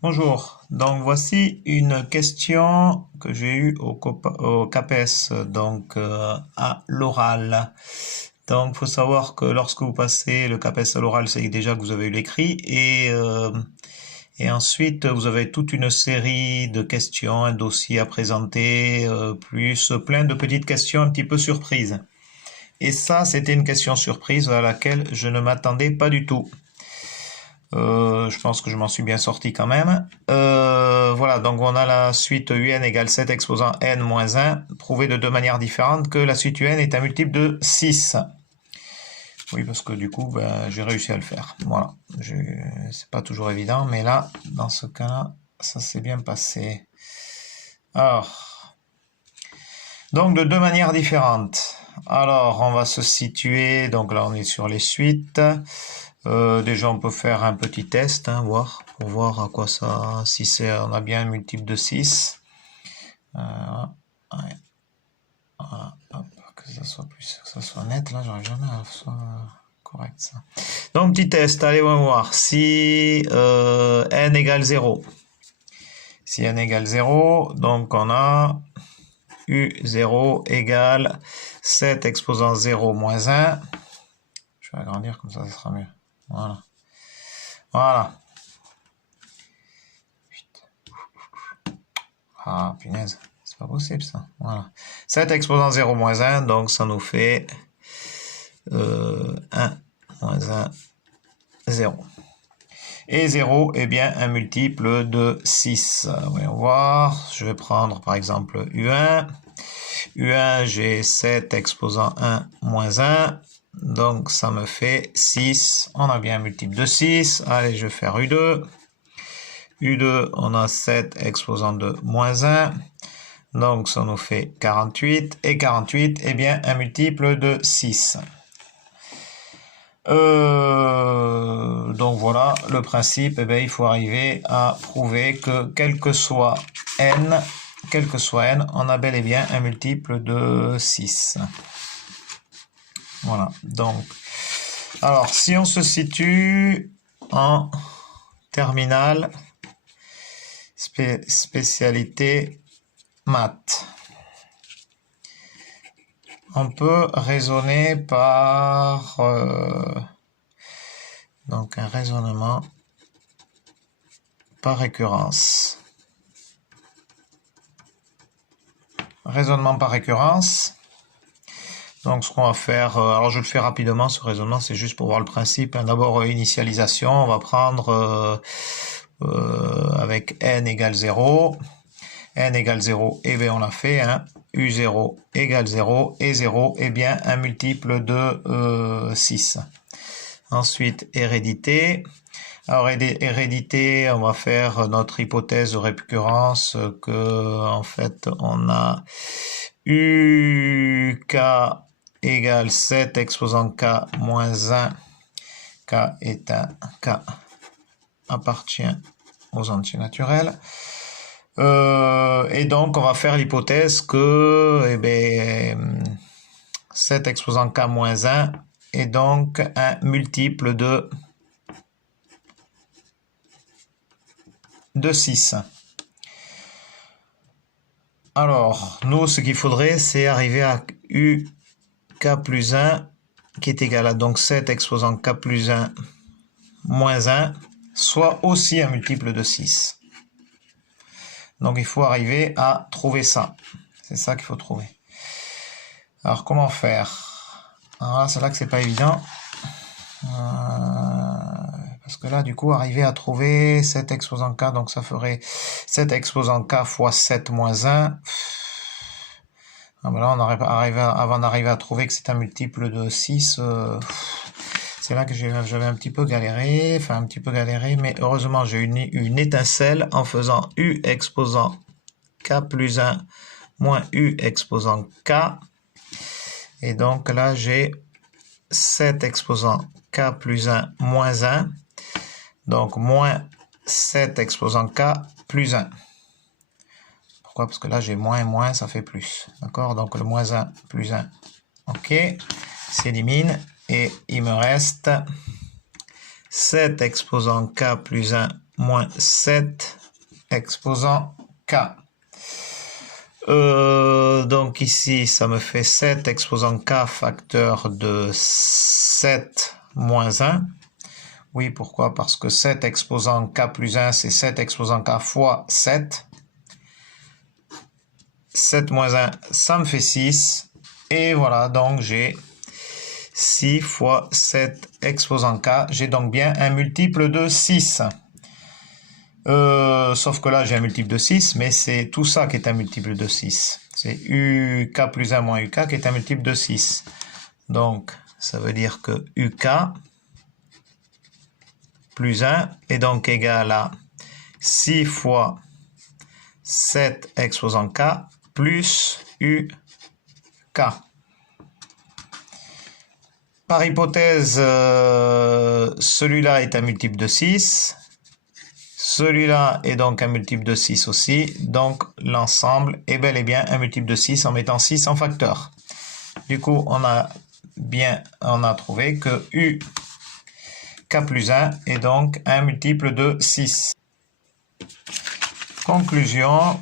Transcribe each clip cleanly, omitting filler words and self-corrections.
Bonjour, donc voici une question que j'ai eue au CAPES, donc à l'oral. Donc il faut savoir que lorsque vous passez le CAPES à l'oral, c'est déjà que vous avez eu l'écrit et ensuite vous avez toute une série de questions, un dossier à présenter, plus plein de petites questions un petit peu surprises. Et ça, c'était une question surprise à laquelle je ne m'attendais pas du tout. Je pense que je m'en suis bien sorti quand même. Voilà, donc on a la suite UN égale 7 exposant n moins 1, prouvé de deux manières différentes que la suite UN est un multiple de 6. Oui, parce que du coup, j'ai réussi à le faire. Voilà, c'est pas toujours évident, mais là, dans ce cas-là, ça s'est bien passé. Alors, donc de deux manières différentes. Alors, on va se situer, donc là on est sur les suites. Déjà, on peut faire un petit test, pour voir à quoi ça, si on a bien un multiple de 6. Ouais. Voilà, hop, que ça soit net, là, j'arrive jamais à faire correct, ça. Donc, petit test, allez, on va voir. Si n égale 0. Si n égale 0, donc on a u0 égale 7 exposant 0 moins 1. Je vais agrandir, comme ça sera mieux. Voilà. Voilà. Ah, punaise, c'est pas possible ça. Voilà. 7 exposant 0 moins 1, donc ça nous fait 1 moins 1, 0. Et 0 est bien un multiple de 6. Voyons voir. Je vais prendre par exemple U1. U1, j'ai 7 exposant 1 moins 1. Donc ça me fait 6. On a bien un multiple de 6. Allez, je vais faire U2. U2, on a 7 exposant 2 moins 1. Donc ça nous fait 48. Et 48 est bien un multiple de 6. Donc voilà, le principe, il faut arriver à prouver que quel que soit n, on a bel et bien un multiple de 6. Voilà, donc, alors si on se situe en terminale, spécialité maths, on peut raisonner par donc un raisonnement par récurrence. Raisonnement par récurrence. Donc ce qu'on va faire, alors je le fais rapidement ce raisonnement, c'est juste pour voir le principe. D'abord initialisation, on va prendre avec n égale 0. N égale 0, et bien on l'a fait, hein. U0 égale 0, et 0 est bien un multiple de 6. Ensuite, hérédité. Alors, hérédité, on va faire notre hypothèse de récurrence que, en fait, on a UK égale 7 exposant K moins 1. K est un K appartient aux entiers naturels. Et donc, on va faire l'hypothèse que 7 exposant K moins 1 est donc un multiple de 6. Alors, nous, ce qu'il faudrait, c'est arriver à UK plus 1, qui est égal à donc 7 exposant K plus 1 moins 1, soit aussi un multiple de 6. Donc, il faut arriver à trouver ça. C'est ça qu'il faut trouver. Alors, comment faire? Alors, c'est là que c'est pas évident. Parce que là, du coup, arriver à trouver 7 exposant K, donc ça ferait 7 exposant K fois 7 moins 1. Ah ben là, avant d'arriver à trouver que c'est un multiple de 6, c'est là que j'avais un petit peu galéré, mais heureusement, j'ai eu une étincelle en faisant U exposant K plus 1 moins U exposant K. Et donc là, j'ai 7 exposant K plus 1 moins 1. Donc, moins 7 exposant K plus 1. Pourquoi? Parce que là, j'ai moins et moins, ça fait plus. D'accord? Donc, le moins 1 plus 1. OK. S'élimine. Et il me reste 7 exposant K plus 1 moins 7 exposant k. Donc ici, ça me fait 7 exposant k facteur de 7 moins 1. Oui, pourquoi? Parce que 7 exposant k plus 1, c'est 7 exposant k fois 7. 7 moins 1, ça me fait 6. Et voilà, donc j'ai 6 fois 7 exposant k. J'ai donc bien un multiple de 6. Sauf que là, j'ai un multiple de 6, mais c'est tout ça qui est un multiple de 6. C'est UK plus 1 moins UK qui est un multiple de 6. Donc, ça veut dire que UK plus 1 est donc égal à 6 fois 7 exposant k plus UK. Par hypothèse, celui-là est un multiple de 6. Celui-là est donc un multiple de 6 aussi. Donc, l'ensemble est bel et bien un multiple de 6 en mettant 6 en facteur. Du coup, on a trouvé que U K plus 1 est donc un multiple de 6. Conclusion.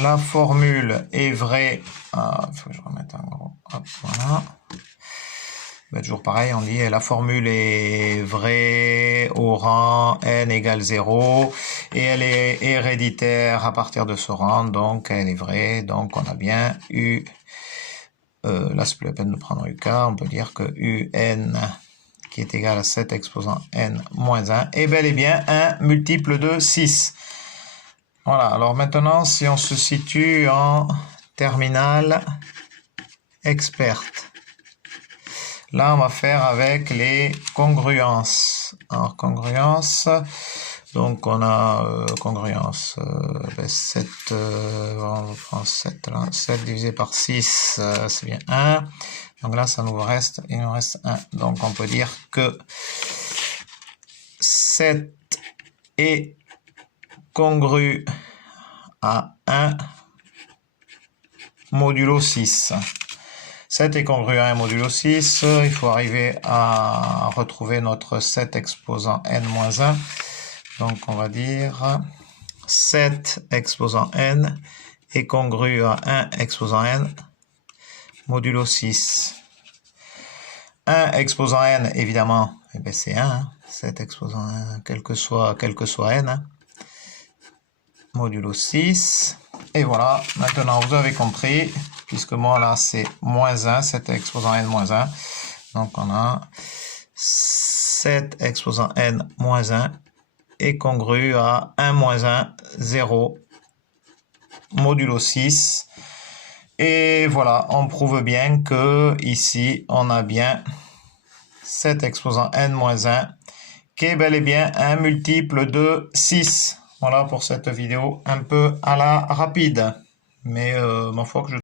La formule est vraie. Il faut que je remette en gros. Hop, voilà. Toujours pareil, on dit la formule est vraie au rang n égale 0 et elle est héréditaire à partir de ce rang, donc elle est vraie. Donc on a bien U, là c'est plus la peine de prendre UK, on peut dire que UN qui est égal à 7 exposant n moins 1 est bel et bien un multiple de 6. Voilà, alors maintenant si on se situe en terminale experte. Là, on va faire avec les congruences. Alors, congruence, donc on a congruence, 7, on va prendre 7 là, 7 divisé par 6, c'est bien 1. Donc là, il nous reste 1. Donc on peut dire que 7 est congru à 1 modulo 6. 7 est congru à 1 modulo 6. Il faut arriver à retrouver notre 7 exposant n-1. Donc, on va dire 7 exposant n est congru à 1 exposant n modulo 6. 1 exposant n, évidemment, eh bien, c'est 1. Hein. 7 exposant 1, quel que soit n. Hein. Modulo 6. Et voilà, maintenant vous avez compris, puisque moi là c'est moins 1, 7 exposant n moins 1. Donc on a 7 exposant n moins 1 est congru à 1 moins 1, 0, modulo 6. Et voilà, on prouve bien que ici on a bien 7 exposant n moins 1 qui est bel et bien un multiple de 6. Voilà pour cette vidéo un peu à la rapide. Mais ma foi que je